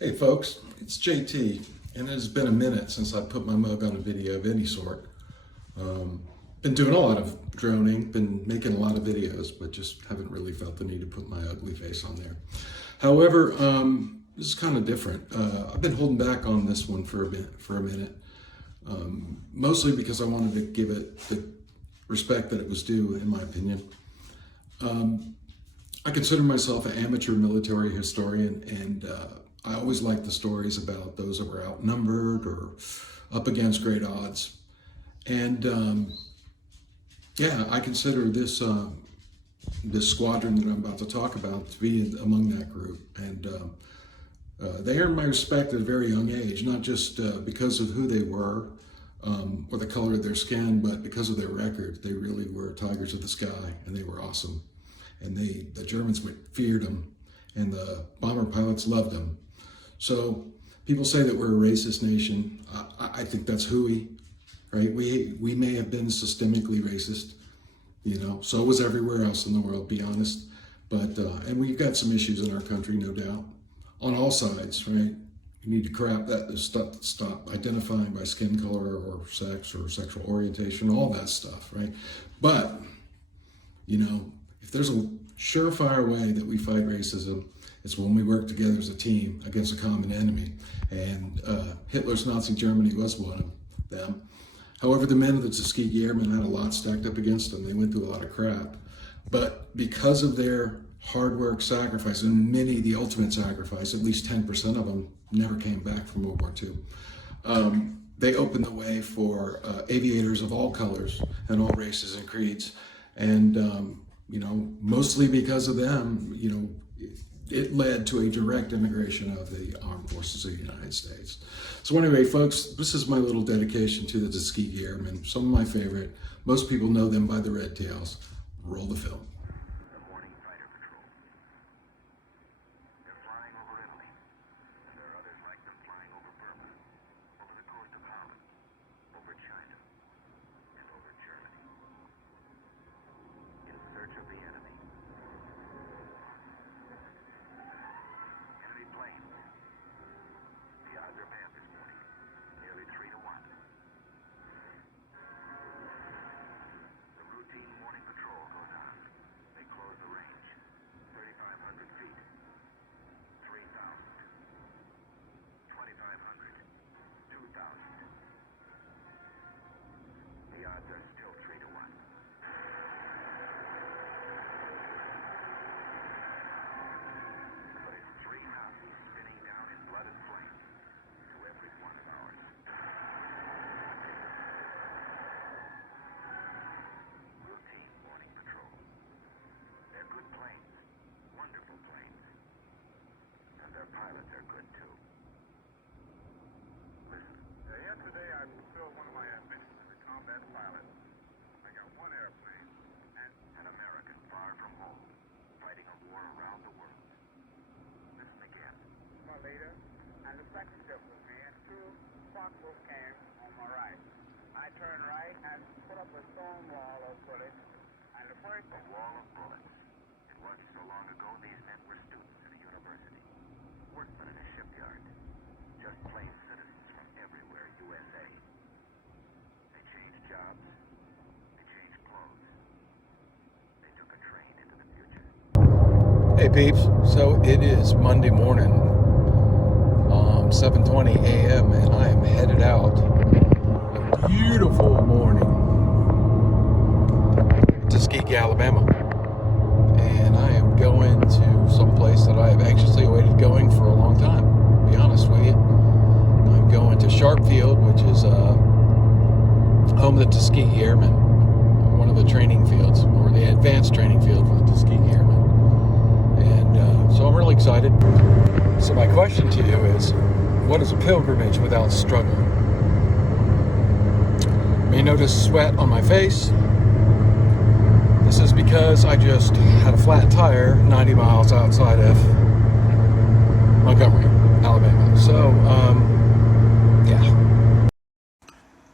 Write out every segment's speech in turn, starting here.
Hey folks, it's JT, and it has been a minute since I put my mug on a video of any sort. Been doing a lot of droning, been making a lot of videos, but just haven't really felt the need to put my ugly face on there. However, this is kind of different. I've been holding back on this one for a minute, mostly because I wanted to give it the respect that it was due, in my opinion. I consider myself an amateur military historian, and I always like the stories about those that were outnumbered or up against great odds. And yeah, I consider this squadron that I'm about to talk about to be among that group. And they earned my respect at a very young age, not just because of who they were or the color of their skin, but because of their record. They really were tigers of the sky, and they were awesome. And the Germans feared them, and the bomber pilots loved them. So people say that we're a racist nation. I think that's hooey, right? We may have been systemically racist, so was everywhere else in the world, be honest. But and we've got some issues in our country, no doubt, on all sides, right? You need to stop identifying by skin color or sex or sexual orientation, all that stuff, right? But if there's a surefire way that we fight racism, it's when we work together as a team against a common enemy. And Hitler's Nazi Germany was one of them. However, the men of the Tuskegee Airmen had a lot stacked up against them. They went through a lot of crap. But because of their hard work, sacrifice, and many, the ultimate sacrifice, at least 10% of them never came back from World War II. They opened the way for aviators of all colors and all races and creeds. And mostly because of them, it led to a direct immigration of the armed forces of the United States. So anyway, folks, this is my little dedication to the Tuskegee Airmen, some of my favorite. Most people know them by the Redtails. Roll the film. I turned right and put up a stone wall of bullets, and the first... A wall of bullets. It wasn't so long ago these men were students at a university, workmen in a shipyard, just plain citizens from everywhere, USA. They changed jobs, they changed clothes, they took a train into the future. Hey peeps, so it is Monday morning, 7:20 a.m. and I am headed out. A beautiful morning, Tuskegee, Alabama, and I am going to some place that I have anxiously awaited going for a long time, to be honest with you. I'm going to Sharpfield, which is home of the Tuskegee Airmen, one of the training fields, or the advanced training field for the Tuskegee Airmen. And so I'm really excited. So my question to you is, what is a pilgrimage without struggle? You may notice sweat on my face. This is because I just had a flat tire 90 miles outside of Montgomery, Alabama. So, yeah.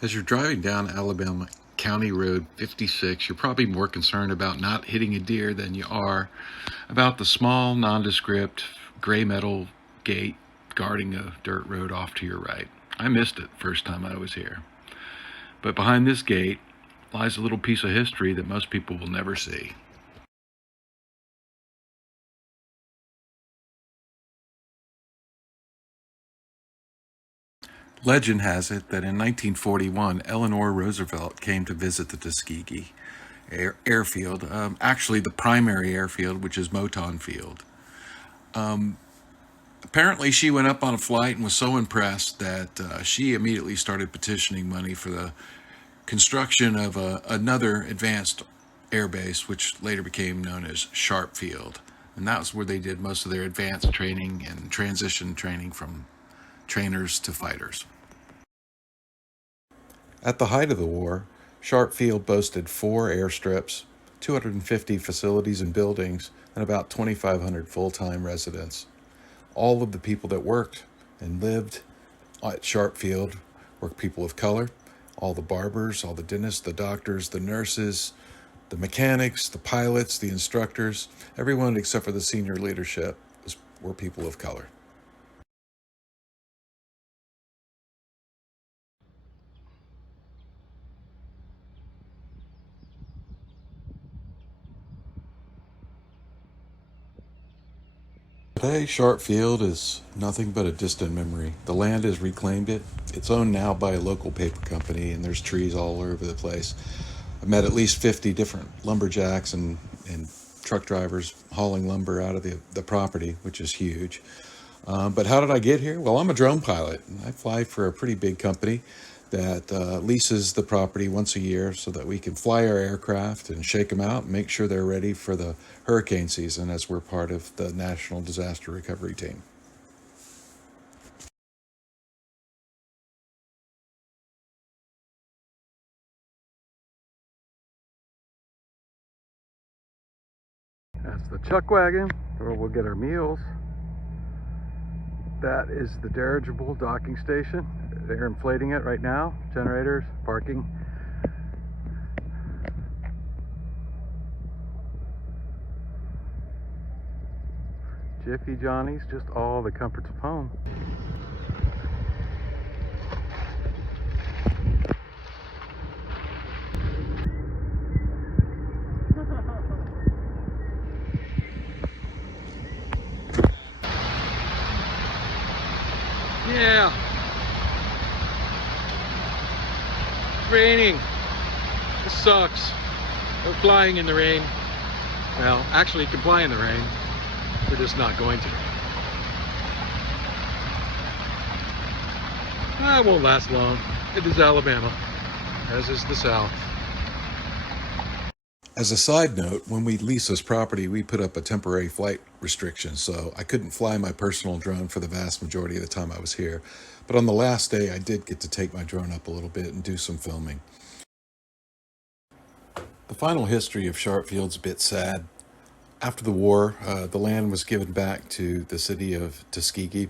As you're driving down Alabama County Road 56, you're probably more concerned about not hitting a deer than you are about the small, nondescript, gray metal gate guarding a dirt road off to your right. I missed it first time I was here. But behind this gate lies a little piece of history that most people will never see. Legend has it that in 1941, Eleanor Roosevelt came to visit the Tuskegee airfield, actually the primary airfield, which is Moton Field. Apparently, she went up on a flight and was so impressed that she immediately started petitioning money for the construction of another advanced air base, which later became known as Sharp Field. And that was where they did most of their advanced training and transition training from trainers to fighters. At the height of the war, Sharp Field boasted 4 airstrips, 250 facilities and buildings, and about 2,500 full-time residents. All of the people that worked and lived at Sharp Field were people of color. All the barbers, all the dentists, the doctors, the nurses, the mechanics, the pilots, the instructors, everyone except for the senior leadership were people of color. Today, Sharp Field is nothing but a distant memory. The land has reclaimed it. It's owned now by a local paper company, and there's trees all over the place. I've met at least 50 different lumberjacks and truck drivers hauling lumber out of the property, which is huge. But how did I get here? Well, I'm a drone pilot. I fly for a pretty big company that leases the property once a year so that we can fly our aircraft and shake them out and make sure they're ready for the hurricane season, as we're part of the National Disaster Recovery Team. That's the chuck wagon where we'll get our meals. That is the dirigible docking station. They're inflating it right now. Generators, parking. Jiffy Johnny's, just all the comforts of home. Yeah. It's raining. This sucks. We're flying in the rain. Well, actually you can fly in the rain. We're just not going to. It won't last long. It is Alabama, as is the South. As a side note, when we lease this property, we put up a temporary flight restriction, so I couldn't fly my personal drone for the vast majority of the time I was here. But on the last day, I did get to take my drone up a little bit and do some filming. The final history of Sharp Field's a bit sad. After the war, the land was given back to the city of Tuskegee,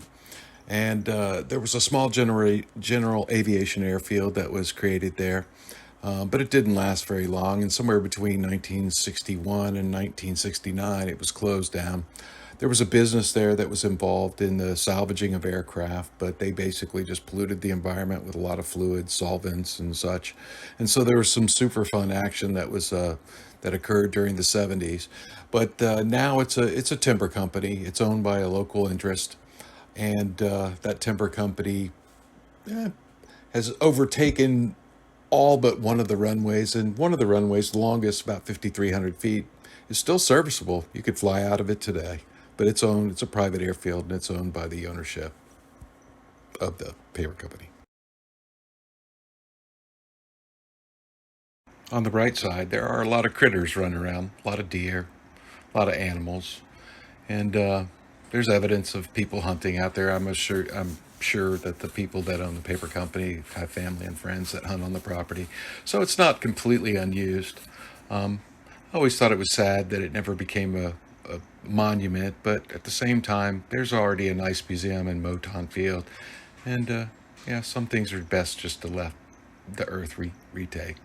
and there was a small general aviation airfield that was created there. But it didn't last very long, and somewhere between 1961 and 1969, it was closed down. There was a business there that was involved in the salvaging of aircraft, but they basically just polluted the environment with a lot of fluids, solvents, and such. And so there was some super fun action that was that occurred during the 70s. But now it's a timber company. It's owned by a local interest, and that timber company has overtaken all but one of the runways, and one of the runways, the longest, about 5,300 feet, is still serviceable. You could fly out of it today, but it's a private airfield, and it's owned by the ownership of the paper company. On the right side, there are a lot of critters running around, a lot of deer, a lot of animals, and there's evidence of people hunting out there. I'm sure that the people that own the paper company have family and friends that hunt on the property, so it's not completely unused. I always thought it was sad that it never became a monument, but at the same time, there's already a nice museum in Moton Field, and yeah, some things are best just to let the earth retake.